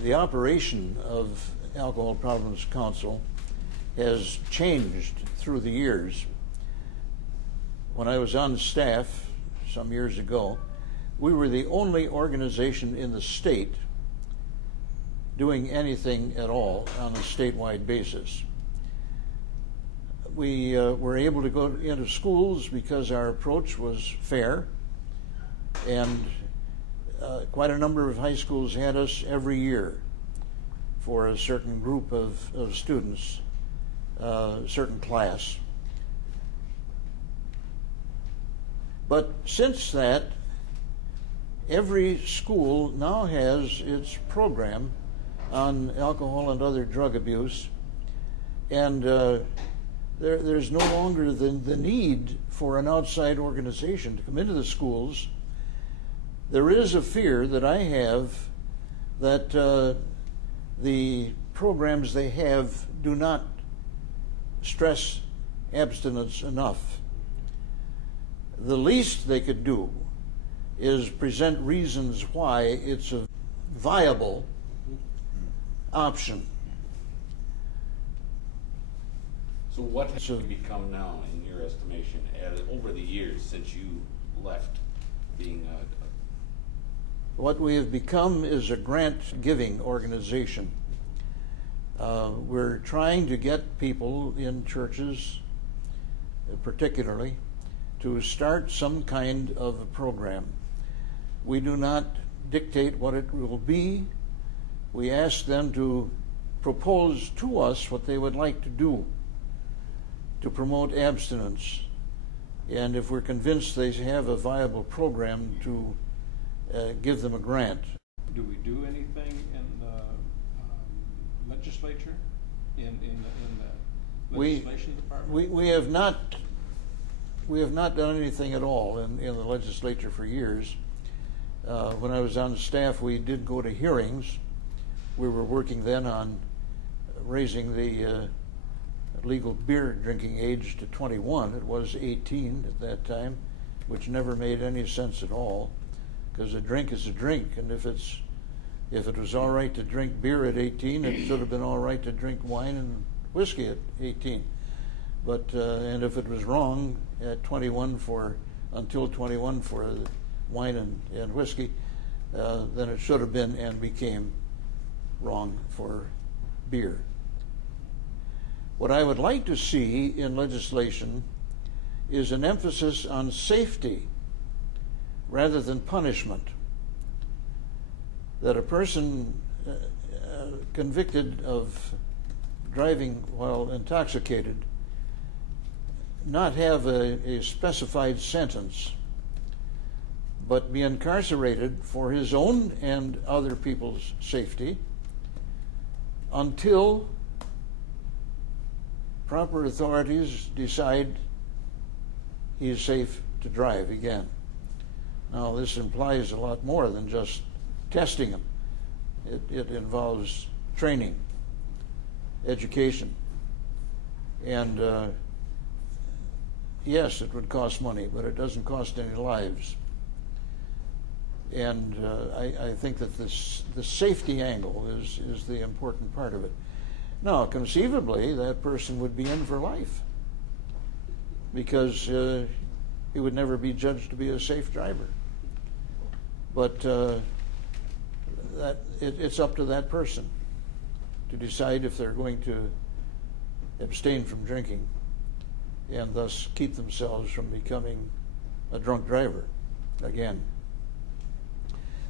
The operation of Alcohol Problems Council has changed through the years. When I was on staff some years ago, we were the only organization in the state doing anything at all on a statewide basis. We were able to go into schools because our approach was fair, and quite a number of high schools had us every year for a certain group of students, certain class. But since that, every school now has its program on alcohol and other drug abuse, and there's no longer the need for an outside organization to come into the schools. There is a fear that I have that the programs they have do not stress abstinence enough. The least they could do is present reasons why it's a viable option. So what has it become now, in your estimation, over the years since you left being What we have become is a grant-giving organization. We're trying to get people in churches, particularly, to start some kind of a program. We do not dictate what it will be. We ask them to propose to us what they would like to do to promote abstinence. And if we're convinced they have a viable program, to give them a grant. Do we do anything in the legislature, in the legislation department? We have not done anything at all in the legislature for years. When I was on staff, we did go to hearings. We were working then on raising the legal beer drinking age to 21. It was 18 at that time, which never made any sense at all, because a drink is a drink, and if it was all right to drink beer at 18, it should have been all right to drink wine and whiskey at 18. But and if it was wrong at 21 until 21 for wine and whiskey, then it should have been and became wrong for beer. What I would like to see in legislation is an emphasis on safety rather than punishment. That a person convicted of driving while intoxicated not have a specified sentence, but be incarcerated for his own and other people's safety until proper authorities decide he is safe to drive again. Now, this implies a lot more than just testing him. It involves training, education, and yes, it would cost money, but it doesn't cost any lives. And I think that the safety angle is the important part of it. Now, conceivably, that person would be in for life because he would never be judged to be a safe driver. But it's up to that person to decide if they're going to abstain from drinking and thus keep themselves from becoming a drunk driver again.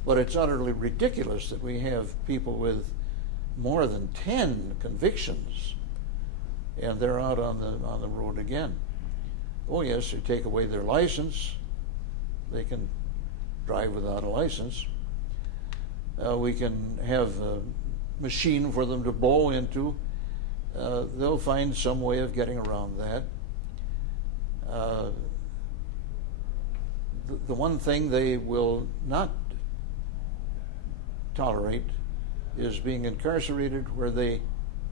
But it's utterly ridiculous that we have people with more than 10 convictions and they're out on the road again. Oh yes, they take away their license. They can drive without a license. We can have a machine for them to bowl into. They'll find some way of getting around that. The one thing they will not tolerate is being incarcerated where they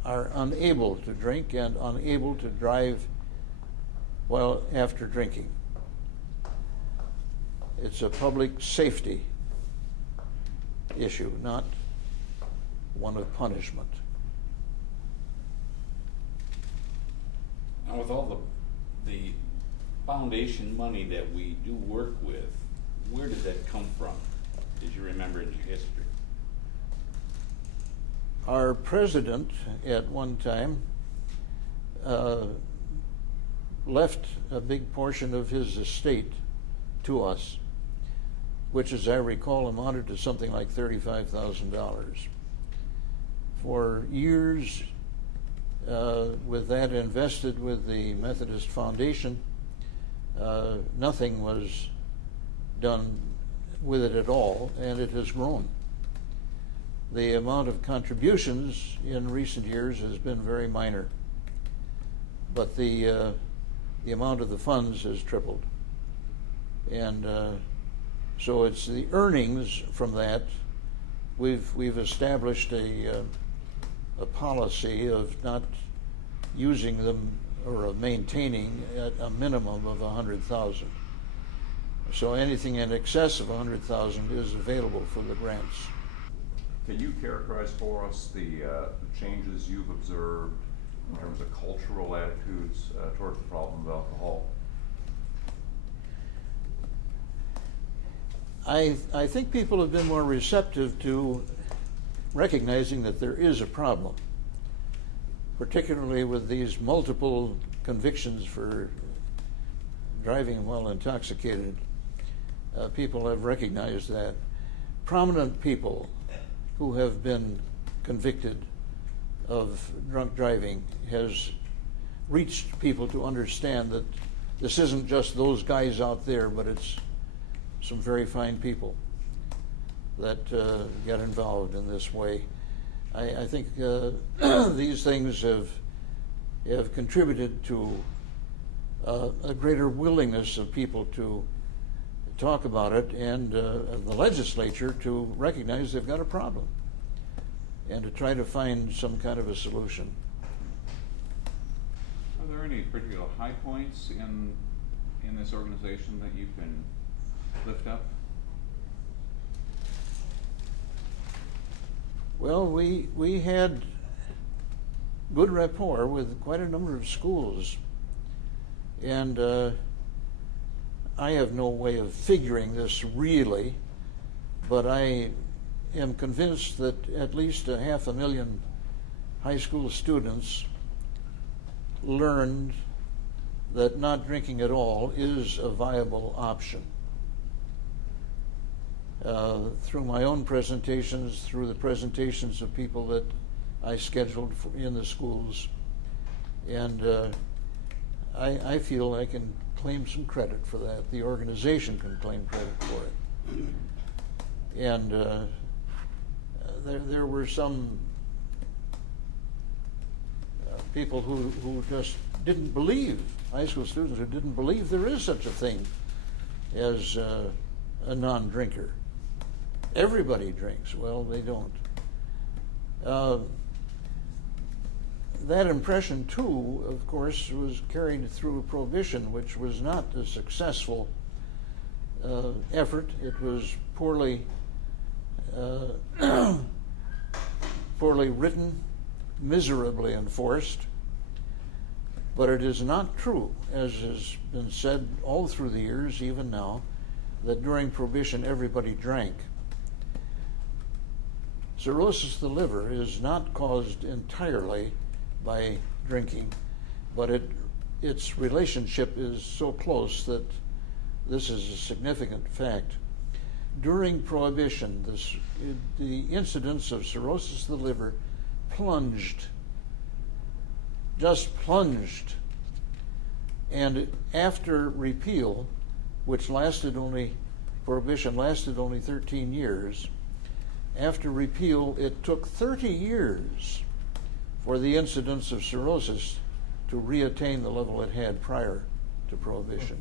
are unable to drink and unable to drive while after drinking. It's a public safety issue, not one of punishment. Now, with all the foundation money that we do work with, where did that come from? Did you remember in your history? Our president at one time left a big portion of his estate to us, which, as I recall, amounted to something like $35,000. For years, with that invested with the Methodist Foundation, nothing was done with it at all, and it has grown. The amount of contributions in recent years has been very minor, but the amount of the funds has tripled. And so it's the earnings from that. We've established a policy of not using them or of maintaining at a minimum of 100,000. So anything in excess of 100,000 is available for the grants. Can you characterize for us the changes you've observed in terms of cultural attitudes toward the problem of alcohol? I think people have been more receptive to recognizing that there is a problem, particularly with these multiple convictions for driving while intoxicated. People have recognized that. Prominent people who have been convicted of drunk driving has reached people to understand that this isn't just those guys out there, but it's some very fine people that get involved in this way. I think these things have contributed to a greater willingness of people to talk about it, and the legislature to recognize they've got a problem and to try to find some kind of a solution. Are there any particular high points in this organization that you can lift up? Well, we had good rapport with quite a number of schools, and I have no way of figuring this really, but I am convinced that at least 500,000 high school students learned that not drinking at all is a viable option. Through my own presentations, through the presentations of people that I scheduled in the schools, and I feel I can claim some credit for that. The organization can claim credit for it. And there were some people who just didn't believe, high school students who didn't believe there is such a thing as a non-drinker. Everybody drinks. Well, they don't. That impression, too, of course, was carried through Prohibition, which was not a successful effort. It was poorly written, miserably enforced. But it is not true, as has been said all through the years, even now, that during Prohibition everybody drank. Cirrhosis of the liver is not caused entirely by drinking, but its relationship is so close that this is a significant fact. During Prohibition, the incidence of cirrhosis of the liver plunged, just plunged. And after repeal, which Prohibition lasted only 13 years, after repeal, it took 30 years for the incidence of cirrhosis to reattain the level it had prior to Prohibition.